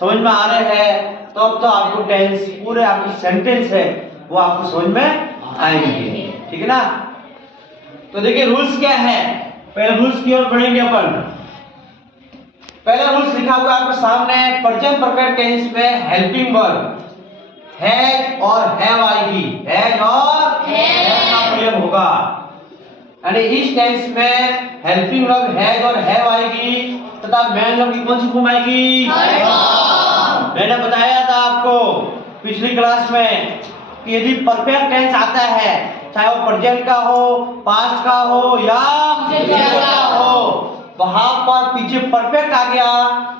समझ में आ रहे हैं तो अब तो आपको टेंस पूरे आपकी सेंटेंस है वो आपको समझ में आएंगे, ठीक है ना। तो देखिए रूल्स क्या है, पहले रूल्स की ओर बढ़ेंगे अपन। पहला रूल्स लिखा हुआ है आपके सामने, प्रेजेंट परफेक्ट टेंस में हेल्पिंग वर्ब हैज और हैव आएगी, हैज और हैव का प्रयोग होगा। यानी इस टेंस में हेल्पिंग वर्ब हैज और हैव आएगी तथा मेन वर्ब की कौन सी फॉर्म आएगी? मैंने बताया था आपको पिछली क्लास में कि यदि परफेक्ट टेंस आता है चाहे वो प्रेजेंट का हो, पास्ट का हो या फ्यूचर का हो, वहां पर पीछे परफेक्ट आ गया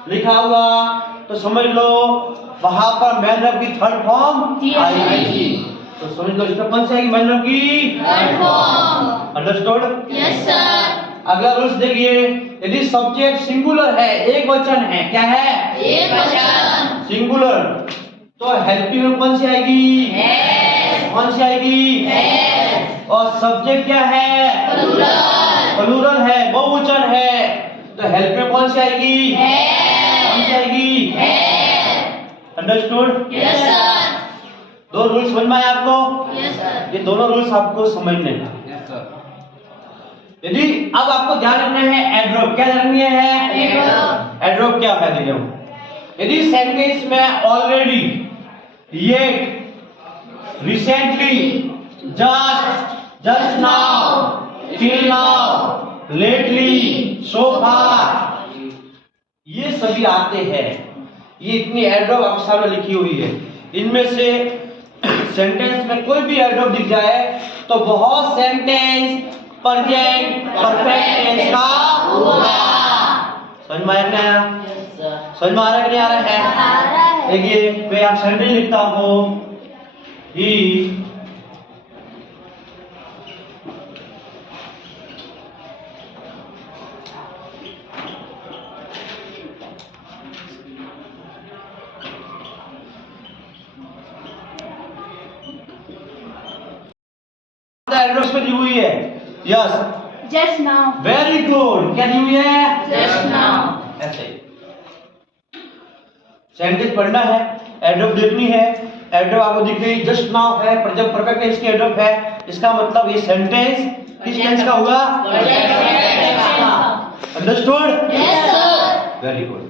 लिखा हुआ तो समझ लो वहां पर मेन वर्ब की थर्ड फॉर्म आएगी। तो समझ लो इसमें कौन सी आएगी? मेन वर्ब की third form. Understood? Yes sir. अगला रूल्स देखिए, यदि सब्जेक्ट सिंगुलर है, एक वचन है, क्या है? एक वचन सिंगुलर, तो हेल्पिंग वर्ब कौन सी आएगी? हैज। कौन सी आएगी? हैज। और सब्जेक्ट क्या है? प्लूरल। प्लूरल है, बहुवचन है, तो हेल्पिंग कौन सी आएगी? हैज। कौन सी आएगी? हैज। अंडरस्टूड? Yes sir. दो रूल्स समझ में आए आपको? Yes sir. ये दोनों रूल्स आपको समझने हैं। Yes sir. यदि अब आपको ध्यान रखना है एडवर्ब, क्या रखनी है? एडवर्ब। एडवर्ब क्या है देखो, यदि सेंटेंस में already, yet, recently, just, just now, till now, lately, so far, ये सभी आते हैं। ये इतनी एडवर्ब आपके सामने लिखी हुई है, इनमें से सेंटेंस में कोई भी एडवर्ब दिख जाए तो बहुत सेंटेंस प्रेजेंट परफेक्ट टेंस का होगा। समझ में आया क्या? समझ में आ रहा है कि नहीं आ रहा है? देखिए मैं आप सेंटेंस लिखता हूं, ही एड्रेस पे दी हुई है। Yes, just now. Very good, क्या दी हुई है? Just now. ऐसे सेंटेंस पढ़ना है, एडवर्ब देखनी है, एडवर्ब आपको दिख गई, जस्ट नाउ है, प्रेजेंट परफेक्ट टेंस की एडवर्ब है, इसका मतलब ये सेंटेंस किस टेंस का होगा? Understood? Yes sir. Very good.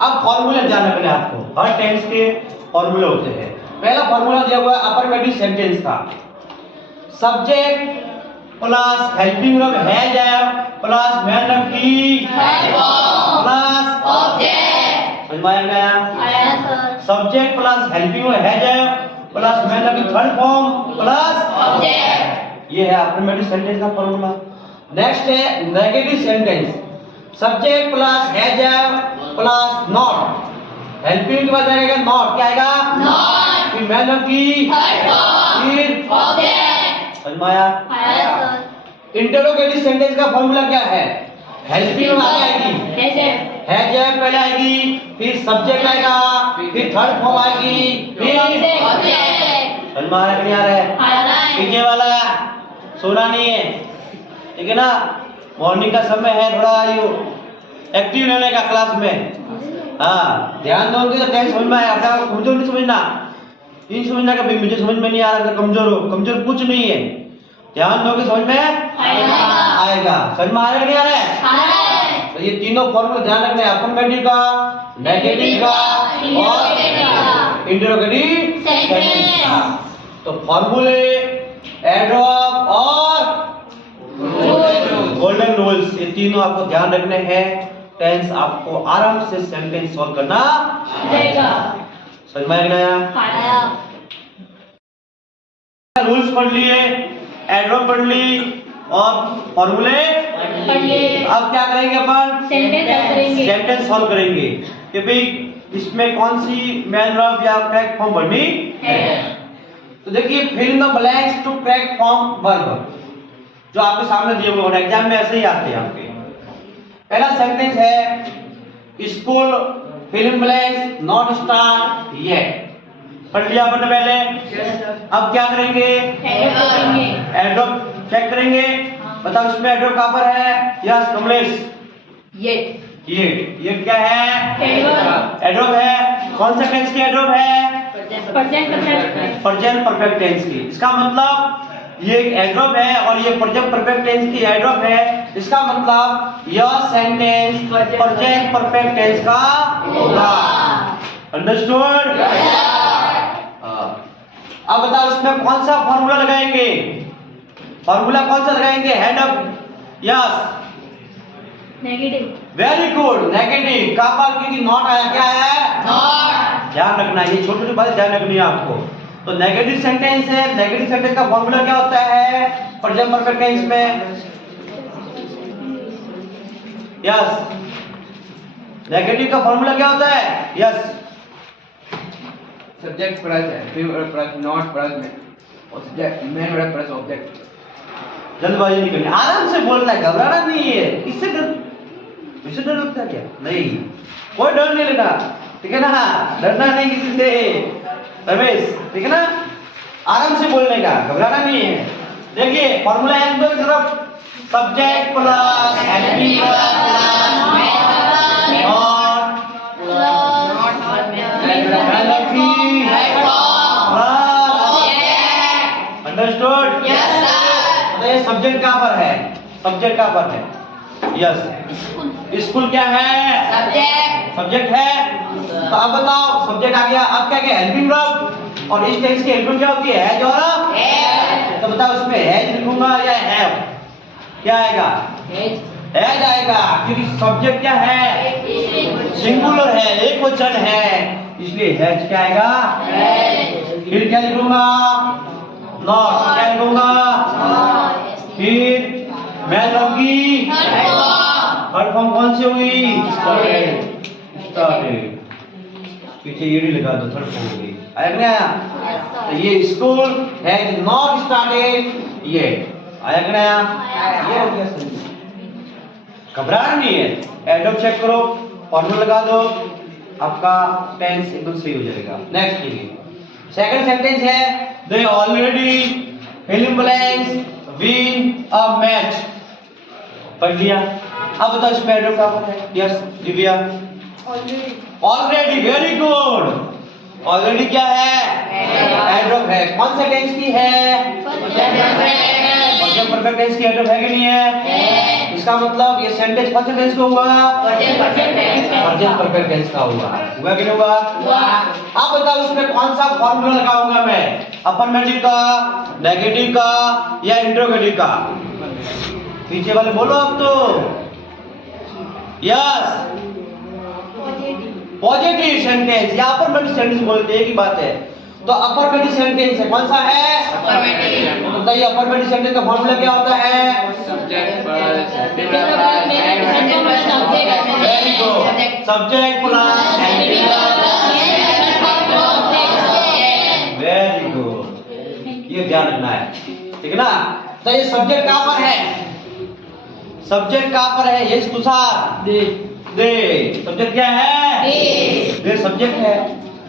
अब फॉर्मूला ध्यान रखना है आपको, हर टेंस के फॉर्मूले होते हैं। पहला फॉर्मूला दिया हुआ है अफर्मेटिव सेंटेंस का, subject plus helping verb has plus main verb की प्लस ऑब्जेक्ट। समझ में आया? आया sir. Subject plus helping verb has plus main verb की थर्ड फॉर्म प्लस ऑब्जेक्ट। ये है अफर्मेटिव सेंटेंस का फॉर्मूला। नेक्स्ट है negative sentence, subject plus has plus not, helping के बाद आएगा नॉट, क्या आएगा? नॉट। फिर मेन वर्ब की थर्ड फॉर्म, फिर ऑब्जेक्ट। समझ में आया? आया सर। इंटरोगेटिव सेंटेंस का फॉर्मूला क्या है? हेल्पिंग वर्ब आगे आएगी, हैज पहले आएगी, फिर सब्जेक्ट आएगा, फिर थर्ड फॉर्म आएगी, फिर ऑब्जेक्ट। समझ में आ रहा है कि नहीं आ रहा है? आ रहा है। पीछे वाला सोना नहीं है, ठीक है ना। मॉर्निंग का समय है, थोड़ा यू एक्टिव रहने का क्लास में। हाँ ध्यान दोगे तो टेंस समझ में आया। अपना कमजोर नहीं समझना, इन समझना का मुझे समझ में नहीं आ रहा, कमजोर हो, कमजोर कुछ नहीं है, ध्यान दोगे समझ में आएगा। समझ में आ रहा है कि नहीं आ रहा है? आ रहा है। तो ये तीनों फॉर्मूले ध्यान रखना है, अफर्मेटिव का, नेगेटिव का और इंटरोगेटिव सेंटेंस का। तो फॉर्मूले, एडवर्ब और गोल्डन रूल्स, ये तीनों आपको ध्यान रखने हैं। टेंस आपको आराम से सेंटेंस सॉल्व करना आएगा। समझ में आया? आया। रूल्स पढ़ लिए, एडवर्ब पढ़ ली और फॉर्मूले पढ़ लिए। अब क्या करेंगे अपन? सेंटेंस सॉल्व करेंगे। सेंटेंस सॉल्व करेंगे कि भाई इसमें कौन सी मेन वर्ब या करेक्ट फॉर्म भरनी है। तो देखिए fill in the blanks to correct form verb, जो आपके सामने दिए हुए हैं, एग्जाम में ऐसे ही आते हैं आपके। पहला सेंटेंस है school fill in blanks not start yet, पढ़ लिया अपन ने पहले। अब क्या करेंगे? एडवर्ब चेक करेंगे। बताओ इसमें एडवर्ब कहां पर है? Yes Kamlesh, yet. ये क्या है? एडवर्ब। एडवर्ब है। कौन सा टेंस की एडवर्ब है? Present perfect. Present perfect tense की। इसका मतलब ये एक एडवर्ब है और ये प्रेजेंट परफेक्ट टेंस की एडवर्ब है। इसका मतलब यह सेंटेंस प्रेजेंट परफेक्ट टेंस का होगा। अंडरस्टूड? अब बताओ इसमें कौन सा फॉर्मूला लगाएंगे? फॉर्मूला कौन सा लगाएंगे? Head up. Yes, negative. Very good. Negative का पर क्योंकि नॉट आया, क्या है? नॉट। ध्यान रखना, ये छोटी छोटी बातें ध्यान रखनी है आपको। तो नेगेटिव सेंटेंस है। नेगेटिव सेंटेंस का फॉर्मूला क्या होता है प्रेजेंट परफेक्ट टेंस में? यस, नेगेटिव का फॉर्मूला क्या होता है? यस, सब्जेक्ट प्लस है, फिर प्लस नॉट प्लस में और subject main verb plus object. जल्दबाजी नहीं करनी, आराम से बोलना है, घबराना नहीं है। इससे डर लगता है क्या? नहीं, कोई डर नहीं लेना, ठीक है ना? डरना नहीं किसी से, रमेश, ठीक है ना? आराम से बोलने का, घबराना नहीं है। देखिए फॉर्मूला है दो तरफ, सब्जेक्ट प्लस हेल्पिंग अंडरस्टूड? ये सब्जेक्ट कहाँ पर है? सब्जेक्ट कहाँ पर है? यस, स्कूल क्या है? सब्जेक्ट है। तो अब बताओ सब्जेक्ट आ गया, अब क्या क्या? Helping verb. और इस टेंस की हेल्पिंग क्या होती है? जो ना, तो बताओ इसमें हैज लिखूंगा या हैव? क्या आएगा? हैज आएगा, क्योंकि सब्जेक्ट क्या है? सिंगुलर है, एक वचन है, इसलिए हैज क्या आएगा? फिर क्या लिखूंगा? नॉट। क्या लिखूंगा? फिर मैं लगी थर्ड फॉर्म कौन सी हुई? स्टार्टेड। पीछे ईडी लगा दो, थर्ड फॉर्म हो गई। आया कि नहीं आया? तो ये school has not started yet. आया कि नहीं आया? ये हो गया सही। घबराना नहीं है, एडवर्ब चेक करो, फॉर्मूला लगा दो, आपका टेंस एकदम सही हो जाएगा। नेक्स्ट देखिए, सेकंड सेंटेंस है they already fill in blanks win a match. पढ़ लिया। अब बताओ इसमें एडवर्ब कहाँ पर है? Yes Divya, already. Very good. Already क्या है? एडवर्ब है। कौन सा टेंस की है? प्रेजेंट परफेक्ट टेंस की एडवर्ब है कि नहीं है? इसका मतलब ये सेंटेंस कौन से टेंस का हुआ? प्रेजेंट परफेक्ट टेंस का हुआ। हुआ कि नहीं हुआ? अब बताओ इसमें कौन सा फॉर्मूला लगाऊंगा मैं? अफर्मेटिव का, नेगेटिव का या इंट्रोगेटिव का? पीछे वाले बोलो अब तो। यस, पॉजिटिव सेंटेंस या अफर्मेटिव सेंटेंस बोलते हैं, एक ही बात है। तो अफर्मेटिव सेंटेंस है, कौन सा है? तो बताइए अफर्मेटिव सेंटेंस का फॉर्मूला क्या होता है? Subject plus very good, subject plus very good, ये ध्यान रखना है, ठीक है ना? तो ये सब्जेक्ट कहाँ पर है? सब्जेक्ट कहाँ पर है? ये तुषार दे सब्जेक्ट क्या है? दे सब्जेक्ट है।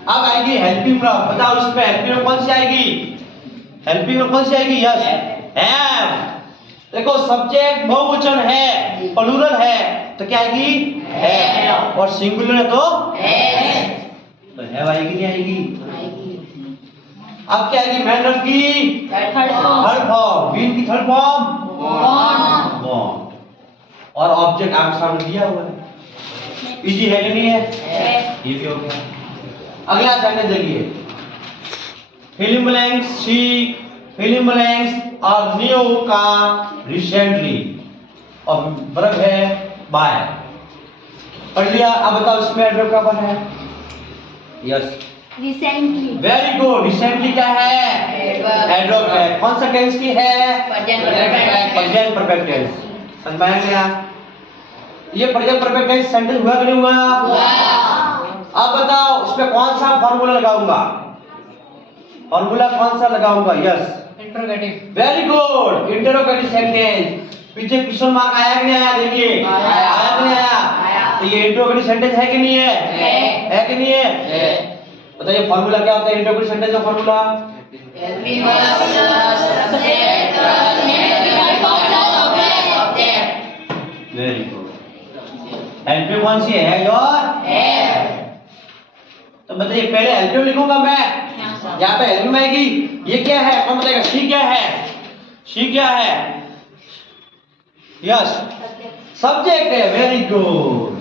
अब आएगी हेल्पिंग वर्ब। बताओ इसमें हेल्पिंग वर्ब कौन सी आएगी? हेल्पिंग वर्ब कौन सी आएगी? Yes, have. देखो सब्जेक्ट बहुवचन है, प्लूरल है, तो क्या आएगी? हैव। और सिंगुलर है तो हैव आएगी, नहीं आएगी? अब क्या आएगी? मैनर की थर्ड फॉर्म, बीन की थर्ड फॉर्म बॉन्ड, और ऑब्जेक्ट आपके सामने दिया हुआ है। इजी है कि नहीं है? ये भी हो गया। अगला सेंटेंस देखिए, fill in blanks she fill in blanks और न्यू का रिसेंटली, और वर्ब है बाय। पढ़ लिया। अब बताओ इसमें एडवर्ब कहाँ पर है? Yes, recently. Very good. Recently क्या है? एडवर्ब है। कौन सा टेंस की है? Present perfect tense. समझ में आया क्या? ये प्रेजेंट परफेक्ट टेंस सेंटेंस हुआ कि नहीं हुआ? अब बताओ इसमें कौन सा फॉर्मूला लगाऊंगा? फॉर्मूला कौन सा लगाऊंगा? Yes, interrogative. Very good, interrogative sentence. पीछे क्वेश्चन मार्क आया कि नहीं आया? देखिए आया कि नहीं आया? तो ये इंटरोगेटिव सेंटेंस है कि नहीं है? है कि नहीं है? बताइए फॉर्मूला क्या होता है इंटरोगेटिव सेंटेंस का फॉर्मूला? Very good. हेल्पिंग कौन सी है और तो बताइए पहले हेल्पिंग लिखूंगा मैं, यहाँ पे हेल्पिंग आएगी। ये क्या है कौन बताएगा? शी क्या है? शी क्या है? यस सब्जेक्ट है। Very good.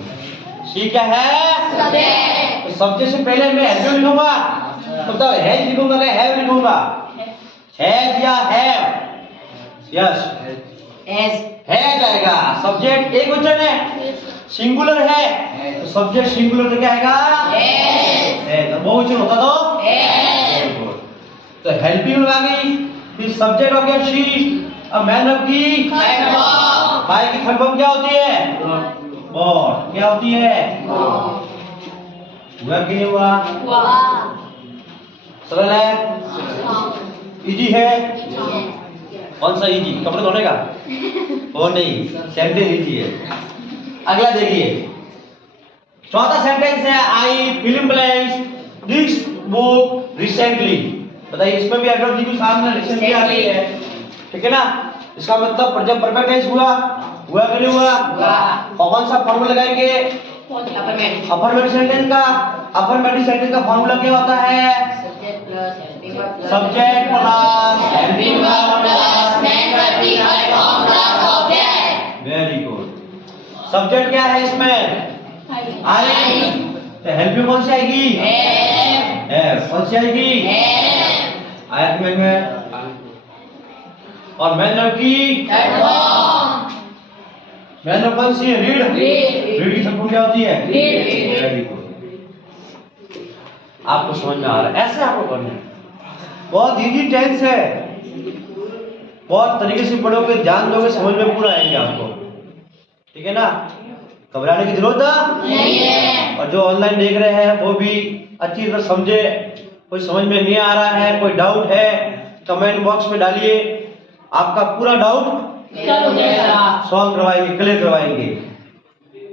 शी क्या है? तो सब्जेक्ट से पहले मैं हेल्पिंग लिखूंगा तो बताओ हैज लिखूंगा क्या हैव लिखूंगा? हैज या हैव? यस हैज आएगा। सब्जेक्ट एक वचन है, सिंगुलर है तो सब्जेक्ट सिंगुलर तो क्या आएगा? हैज। तो बहुवचन होता तो वेरी गुड। तो हेल्पिंग आ गई, फिर सब्जेक्ट हो गया शी। अब मैन की भाई की थर्ड फॉर्म क्या होती है? गॉड। क्या होती है? हुआ कि नहीं हुआ? सरल है, इजी है। कौन सा इजी? कपड़े धोने का? वो नहीं, सेंटेंस इजी है। अगला देखिए, चौथा सेंटेंस है I film blanks this book recently. बताइए इसमें भी एडवर्ब की सामने रिसेंटली आ गई है, ठीक है ना? इसका मतलब जब परफेक्ट टेंस हुआ कि नहीं हुआ? और कौन सा फॉर्मूला लगाएंगे? अफर्मेटिव सेंटेंस का। अफर्मेटिव सेंटेंस का फॉर्मूला क्या होता है? Subject plus helping verb plus very good. Subject क्या है इसमें? आई। तो हेल्पिंग कौन सी आएगी? हैव। कौन सी आएगी? आयत में। और मैन की मैन कौन सी है? रीड। रीड की संपूर्ण क्या होती है? Very good. आपको समझ में आ रहा है? ऐसे आपको करना है। बहुत इजी टेंस है, बहुत तरीके से पढ़ोगे, ध्यान दोगे, समझ में पूरा आएंगे आपको, ठीक है ना? घबराने की जरूरत नहीं है। और जो ऑनलाइन देख रहे हैं वो भी अच्छी तरह समझे। कोई समझ में नहीं आ रहा है, कोई डाउट है, कमेंट बॉक्स में डालिए, आपका पूरा डाउट सॉल्व करवाएंगे, क्लियर करवाएंगे।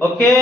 ओके।